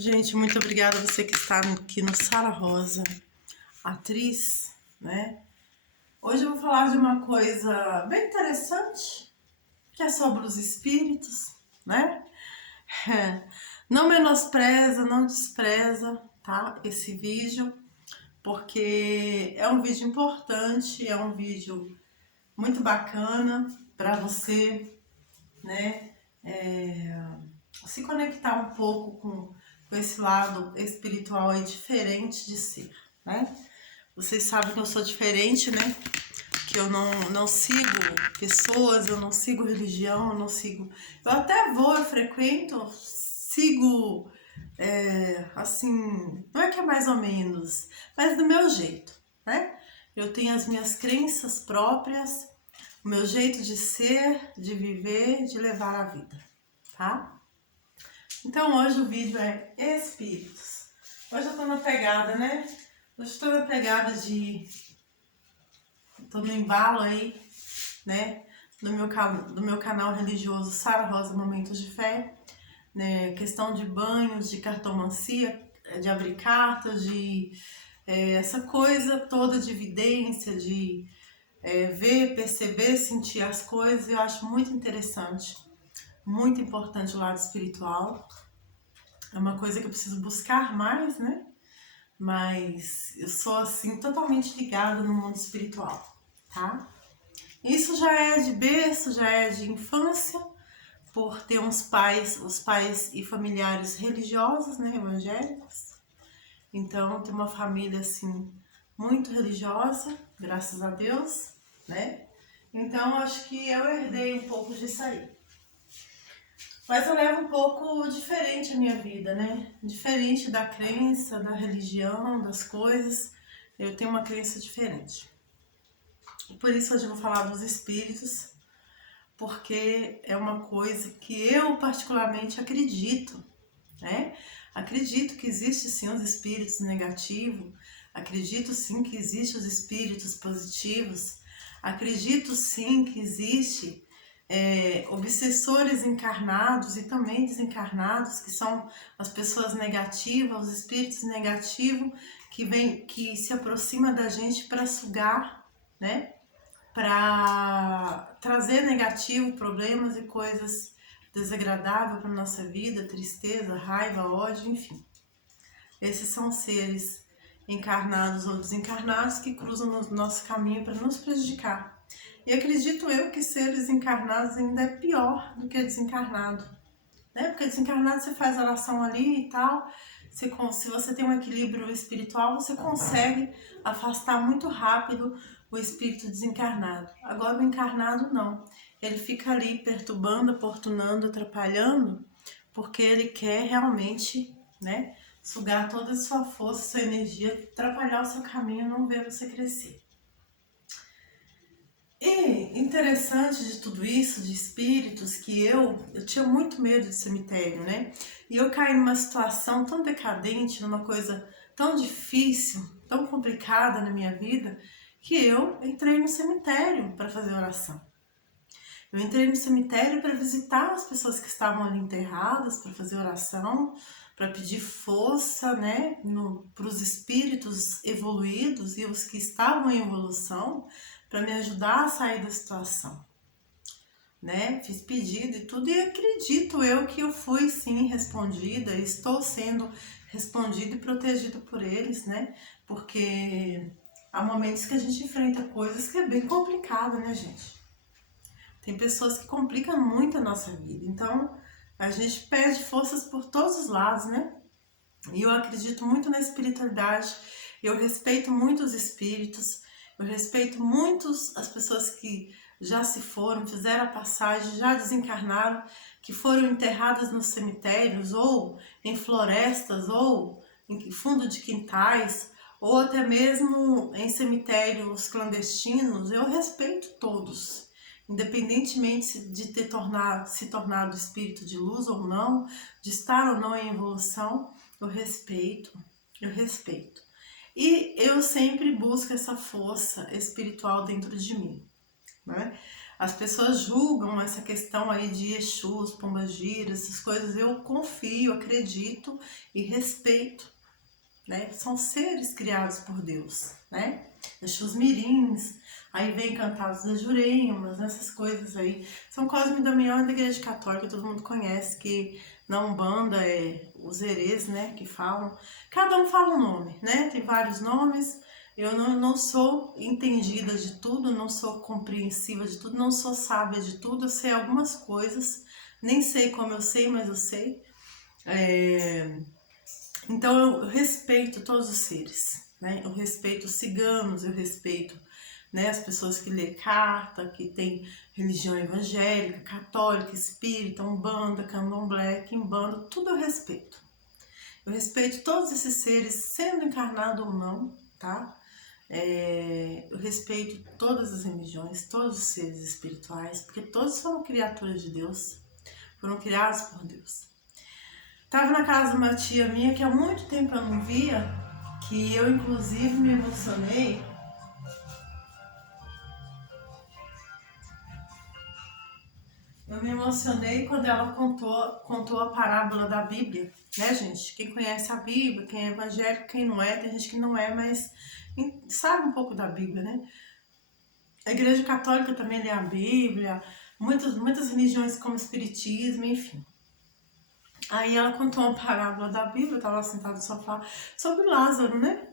Gente, muito obrigada a você que está aqui no Sara Rosa, atriz, né? Hoje eu vou falar de uma coisa bem interessante, que é sobre os espíritos, né? Não menospreza, não despreza, tá? Esse vídeo, porque é um vídeo importante, é um vídeo muito bacana para você, né? Se conectar um pouco com esse lado espiritual aí diferente de ser, né? Vocês sabem que eu sou diferente, né? Que eu não sigo pessoas, eu não sigo religião, eu não sigo... Eu até vou, eu frequento, sigo, assim, não é que é mais ou menos, mas do meu jeito, né? Eu tenho as minhas crenças próprias, o meu jeito de ser, de viver, de levar a vida, tá? Então hoje o vídeo é espíritos. Hoje eu tô na pegada, né? Hoje eu tô na pegada de... Tô no embalo aí, né? Do meu canal religioso Sara Rosa Momentos de Fé. Né? Questão de banhos, de cartomancia, de abrir cartas, de... essa coisa toda de evidência, de ver, perceber, sentir as coisas. Eu acho muito interessante, muito importante o lado espiritual. É uma coisa que eu preciso buscar mais, né? Mas eu sou, assim, totalmente ligada no mundo espiritual, tá? Isso já é de berço, já é de infância, por ter os pais e familiares religiosos, né? Evangélicos. Então, ter uma família, assim, muito religiosa, graças a Deus, né? Então, acho que eu herdei um pouco disso aí. Mas eu levo um pouco diferente a minha vida, né? Diferente da crença, da religião, das coisas. Eu tenho uma crença diferente. E por isso hoje eu vou falar dos espíritos, porque é uma coisa que eu particularmente acredito, né? Acredito que existe sim os espíritos negativos, acredito sim que existem os espíritos positivos, acredito sim que existe obsessores encarnados e também desencarnados, que são as pessoas negativas, os espíritos negativos que se aproximam da gente para sugar, né? Para trazer negativo, problemas e coisas desagradáveis para nossa vida, tristeza, raiva, ódio, enfim. Esses são seres encarnados ou desencarnados que cruzam no nosso caminho para nos prejudicar. E acredito eu que seres encarnados ainda é pior do que desencarnado, né? Porque desencarnado você faz oração ali e tal, se você tem um equilíbrio espiritual, você consegue afastar muito rápido o espírito desencarnado. Agora o encarnado não, ele fica ali perturbando, importunando, atrapalhando, porque ele quer realmente, né, sugar toda a sua força, sua energia, atrapalhar o seu caminho, não ver você crescer. E interessante de tudo isso, de espíritos, que eu tinha muito medo de cemitério, né? E eu caí numa situação tão decadente, numa coisa tão difícil, tão complicada na minha vida, que eu entrei no cemitério para fazer oração. Eu entrei no cemitério para visitar as pessoas que estavam ali enterradas, para fazer oração, para pedir força, né, para os espíritos evoluídos e os que estavam em evolução, para me ajudar a sair da situação, né? Fiz pedido e tudo, e acredito eu que eu fui sim respondida, estou sendo respondida e protegida por eles, né? Porque há momentos que a gente enfrenta coisas que é bem complicado, né, gente? Tem pessoas que complicam muito a nossa vida, então a gente perde forças por todos os lados, né? E eu acredito muito na espiritualidade, eu respeito muito os espíritos, eu respeito muito as pessoas que já se foram, fizeram a passagem, já desencarnaram, que foram enterradas nos cemitérios, ou em florestas, ou em fundo de quintais, ou até mesmo em cemitérios clandestinos. Eu respeito todos, independentemente de se tornado espírito de luz ou não, de estar ou não em evolução. Eu respeito, eu respeito. E eu sempre busco essa força espiritual dentro de mim, né? As pessoas julgam essa questão aí de Exus, Pombagiras, essas coisas. Eu confio, acredito e respeito, né? São seres criados por Deus, né? Exus mirins, aí vem Cantados das Juremas, essas coisas aí. São Cosme e Damião da Igreja Católica, todo mundo conhece, que na Umbanda é os herês, né, que falam. Cada um fala um nome, né? Tem vários nomes. Eu não sou entendida de tudo, não sou compreensiva de tudo, não sou sábia de tudo, eu sei algumas coisas, nem sei como eu sei, mas eu sei. Então eu respeito todos os seres, né? Eu respeito os ciganos, eu respeito, né, as pessoas que lê carta, que tem religião evangélica, católica, espírita, umbanda, candomblé, quimbanda, tudo eu respeito. Eu respeito todos esses seres, sendo encarnado ou não, tá? Eu respeito todas as religiões, todos os seres espirituais, porque todos foram criaturas de Deus, foram criados por Deus. Tava na casa de uma tia minha que há muito tempo eu não via, que eu inclusive me emocionei. Eu me emocionei quando ela contou a parábola da Bíblia, né, gente? Quem conhece a Bíblia, quem é evangélico, quem não é, tem gente que não é, mas sabe um pouco da Bíblia, né? A Igreja Católica também lê a Bíblia, muitas religiões como o Espiritismo, enfim. Aí ela contou uma parábola da Bíblia, eu estava sentada no sofá, sobre Lázaro, né?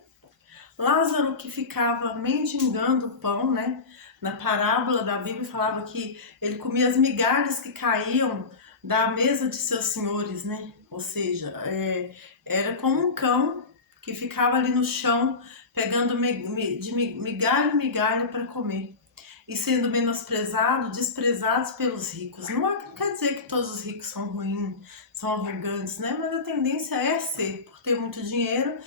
Lázaro que ficava mendigando o pão, né? Na parábola da Bíblia falava que ele comia as migalhas que caíam da mesa de seus senhores, né? Ou seja, era como um cão que ficava ali no chão pegando de migalha em migalha para comer. E sendo menosprezado, desprezados pelos ricos. Não quer dizer que todos os ricos são ruins, são arrogantes, né? Mas a tendência é ser, por ter muito dinheiro,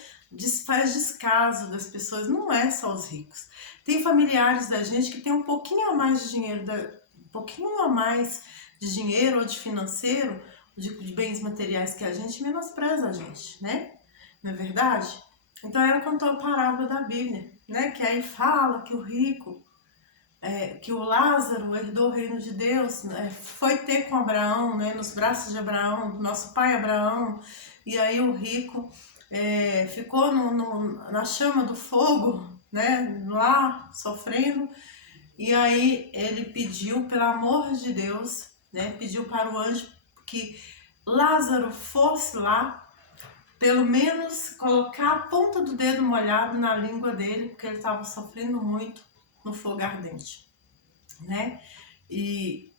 faz descaso das pessoas. Não é só os ricos. Tem familiares da gente que tem um pouquinho a mais de dinheiro, um pouquinho a mais de dinheiro ou de financeiro, de bens materiais que a gente, menospreza a gente, né? Não é verdade? Então ela contou a parábola da Bíblia, né? Que aí fala que o rico, que o Lázaro herdou o reino de Deus, né, foi ter com Abraão, né, nos braços de Abraão, do nosso pai Abraão, e aí o rico ficou na chama do fogo, né, lá sofrendo, e aí ele pediu, pelo amor de Deus, né, pediu para o anjo que Lázaro fosse lá, pelo menos colocar a ponta do dedo molhado na língua dele, porque ele estava sofrendo muito no fogo ardente, né? E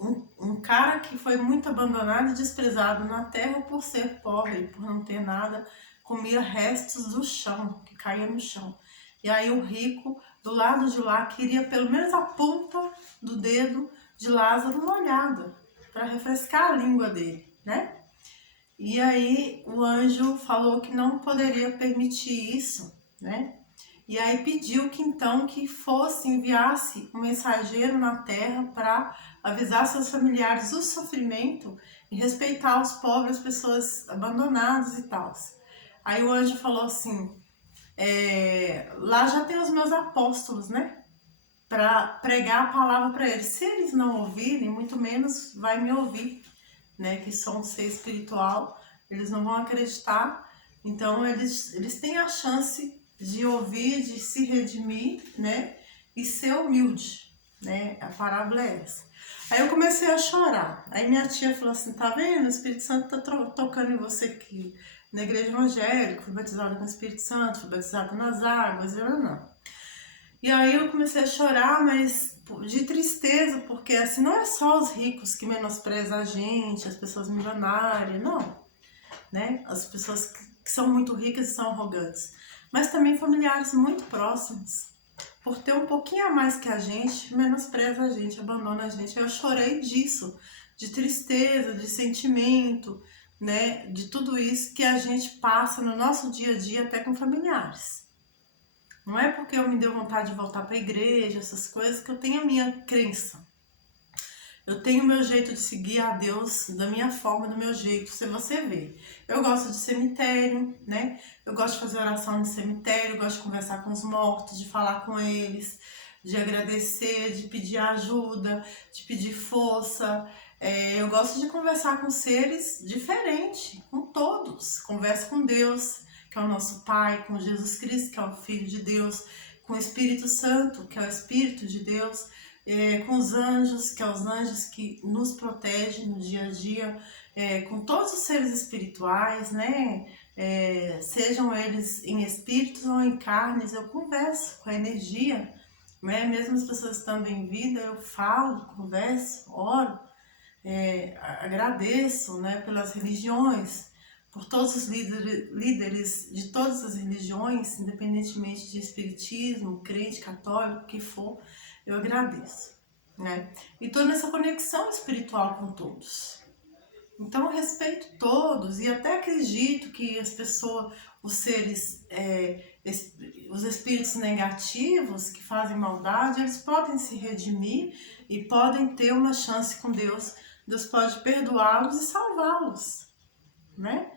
um cara que foi muito abandonado e desprezado na terra por ser pobre, por não ter nada, comia restos do chão, que caía no chão. E aí o rico, do lado de lá, queria pelo menos a ponta do dedo de Lázaro molhada, para refrescar a língua dele, né? E aí o anjo falou que não poderia permitir isso, né? E aí pediu que então que enviasse um mensageiro na terra para avisar seus familiares o sofrimento e respeitar os pobres, pessoas abandonadas e tal. Aí o anjo falou assim, lá já tem os meus apóstolos, né? Para pregar a palavra para eles. Se eles não ouvirem, muito menos vai me ouvir, né? Que sou um ser espiritual, eles não vão acreditar. Então eles têm a chance de ouvir, de se redimir, né? E ser humilde, né? A parábola é essa. Aí eu comecei a chorar. Aí minha tia falou assim, tá vendo? O Espírito Santo tá tocando em você aqui. Na igreja evangélica, fui batizada com o Espírito Santo, fui batizada nas águas, não. E aí eu comecei a chorar, mas de tristeza, porque assim, não é só os ricos que menosprezam a gente, as pessoas milionárias, não, né? As pessoas que são muito ricas e são arrogantes, mas também familiares muito próximos, por ter um pouquinho a mais que a gente, menospreza a gente, abandona a gente. Eu chorei disso, de tristeza, de sentimento, né? De tudo isso que a gente passa no nosso dia a dia, até com familiares. Não é porque eu me deu vontade de voltar para a igreja, essas coisas, que eu tenho a minha crença. Eu tenho o meu jeito de seguir a Deus, da minha forma, do meu jeito, se você vê. Eu gosto de cemitério, né? Eu gosto de fazer oração no cemitério, eu gosto de conversar com os mortos, de falar com eles, de agradecer, de pedir ajuda, de pedir força. Eu gosto de conversar com seres diferentes, com todos. Converso com Deus, que é o nosso Pai, com Jesus Cristo, que é o Filho de Deus, com o Espírito Santo, que é o Espírito de Deus, com os anjos, que é os anjos que nos protegem no dia a dia, com todos os seres espirituais, né? Sejam eles em espíritos ou em carnes, eu converso com a energia, né? Mesmo as pessoas estando em vida, eu falo, converso, oro, agradeço, né, pelas religiões, por todos os líderes de todas as religiões, independentemente de espiritismo, crente, católico, o que for, eu agradeço, né? E estou nessa conexão espiritual com todos. Então eu respeito todos e até acredito que as pessoas, os seres, os espíritos negativos que fazem maldade, eles podem se redimir e podem ter uma chance com Deus. Deus pode perdoá-los e salvá-los, né?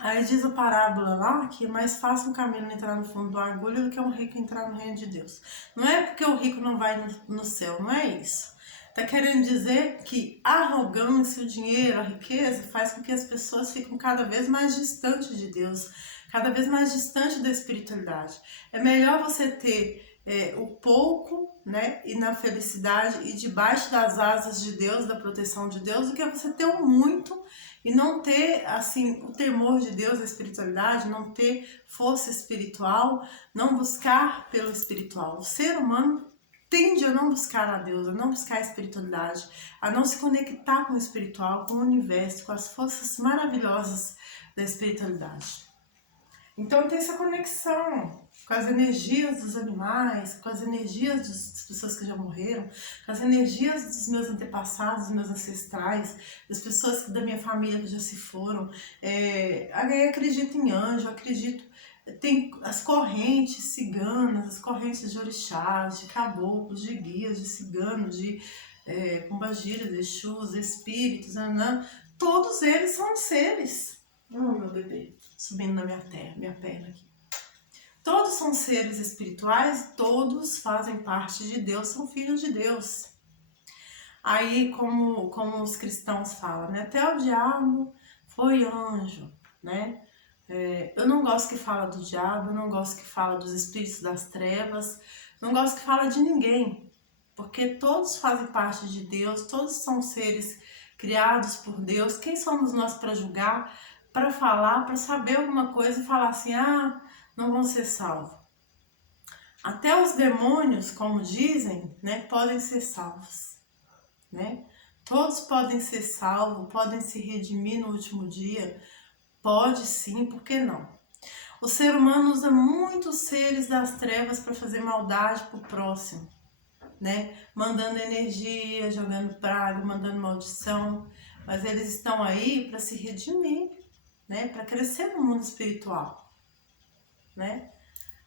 Aí diz a parábola lá que é mais fácil um camelo entrar no fundo do agulha do que um rico entrar no reino de Deus. Não é porque o rico não vai no céu, não é isso. Está querendo dizer que a arrogância, o dinheiro, a riqueza faz com que as pessoas fiquem cada vez mais distantes de Deus, cada vez mais distantes da espiritualidade. É melhor você ter o pouco, né, e na felicidade e debaixo das asas de Deus, da proteção de Deus, do que você ter o muito e não ter assim o temor de Deus, a espiritualidade, não ter força espiritual, não buscar pelo espiritual. O ser humano tende a não buscar a Deus, a não buscar a espiritualidade, a não se conectar com o espiritual, com o universo, com as forças maravilhosas da espiritualidade. Então tem essa conexão com as energias dos animais, com as energias das pessoas que já morreram, com as energias dos meus antepassados, dos meus ancestrais, das pessoas da minha família que já se foram. Eu acredito em anjo, acredito. Tem as correntes ciganas, as correntes de orixás, de caboclos, de guias, de ciganos, de pombagira, de exus, espíritos, todos eles são seres. Meu bebê, subindo na minha perna aqui. Todos são seres espirituais, todos fazem parte de Deus, são filhos de Deus. Aí, como os cristãos falam, né? Até o diabo foi anjo, né? Eu não gosto que fala do diabo, eu não gosto que fala dos espíritos das trevas, não gosto que fala de ninguém, porque todos fazem parte de Deus, todos são seres criados por Deus. Quem somos nós para julgar, para falar, para saber alguma coisa e falar assim, não vão ser salvos? Até os demônios, como dizem, né, podem ser salvos, né? Todos podem ser salvos, podem se redimir no último dia. Pode sim, por que não? O ser humano usa muitos seres das trevas para fazer maldade pro próximo, né? Mandando energia, jogando praga, mandando maldição, mas eles estão aí para se redimir, né? Para crescer no mundo espiritual, né?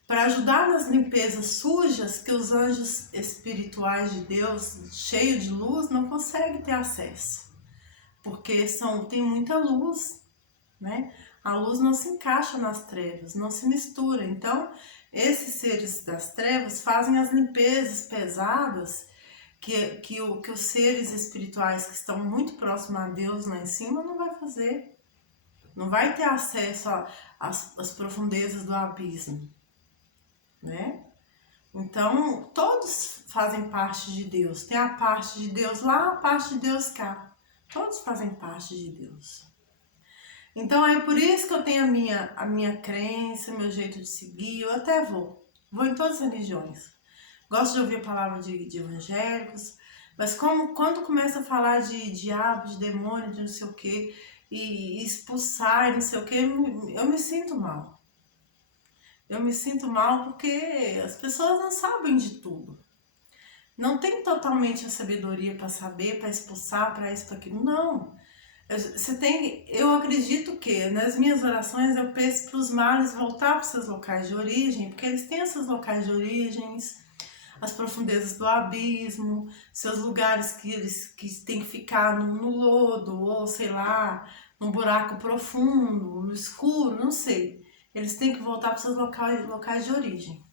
Para ajudar nas limpezas sujas que os anjos espirituais de Deus, cheios de luz, não conseguem ter acesso, porque tem muita luz, né? A luz não se encaixa nas trevas, não se mistura. Então, esses seres das trevas fazem as limpezas pesadas que os seres espirituais que estão muito próximos a Deus lá em cima não vai fazer. Não vai ter acesso às profundezas do abismo, né? Então, todos fazem parte de Deus. Tem a parte de Deus lá, a parte de Deus cá. Todos fazem parte de Deus. Então é por isso que eu tenho a minha crença, meu jeito de seguir. Eu até vou em todas as religiões. Gosto de ouvir a palavra de evangélicos, mas quando começa a falar de diabo, de demônio, de não sei o que, e expulsar, não sei o que, eu me sinto mal. Eu me sinto mal porque as pessoas não sabem de tudo. Não tem totalmente a sabedoria para saber, para expulsar, para isso, para aquilo. Não. Eu acredito que nas minhas orações eu peço para os males voltar para os seus locais de origem, porque eles têm esses locais de origens, as profundezas do abismo, seus lugares que têm que ficar no lodo, ou sei lá, num buraco profundo, no escuro, não sei. Eles têm que voltar para os seus locais de origem.